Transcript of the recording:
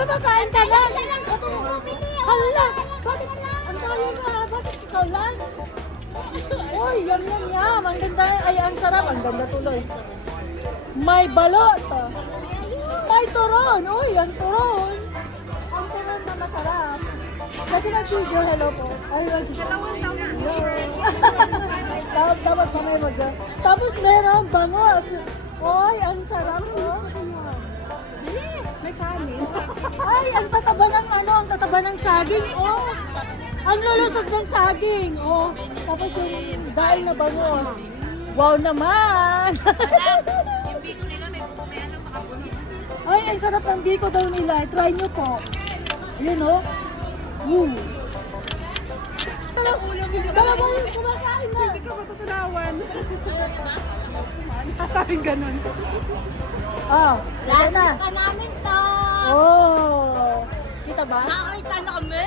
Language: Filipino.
Kumakain ka na. Hala, bakit ang tayo na? Bakit ikaw lang? Uy, yum yum yum. Ang ganda, ay ang sarap. Ang ganda tuloy. May balot. May turon. Uy, ang turon. Ang turon na masarap. Kasi nag-sugar, hello po. Ay, hello. Tapos kamay mag tapos meron bangos. Uy, ang sarap. Dali, may kanin. Ay, ang tataba ng ano, ang tataba ng saging. Oh, ang lulusog ng saging. Oh, tapos yung dahil na bangos. Wow naman. Yung biko nila may ano makapuno. Ay, ang sarap ng biko daw nila. Try nyo po. Yun, oh. Woo. Kala mo yung kumakain na. Hindi ka matutunawan. Sabing ganun. Ah, Last na. pa namin to. Oh. Kita ba? Nakakita na kami.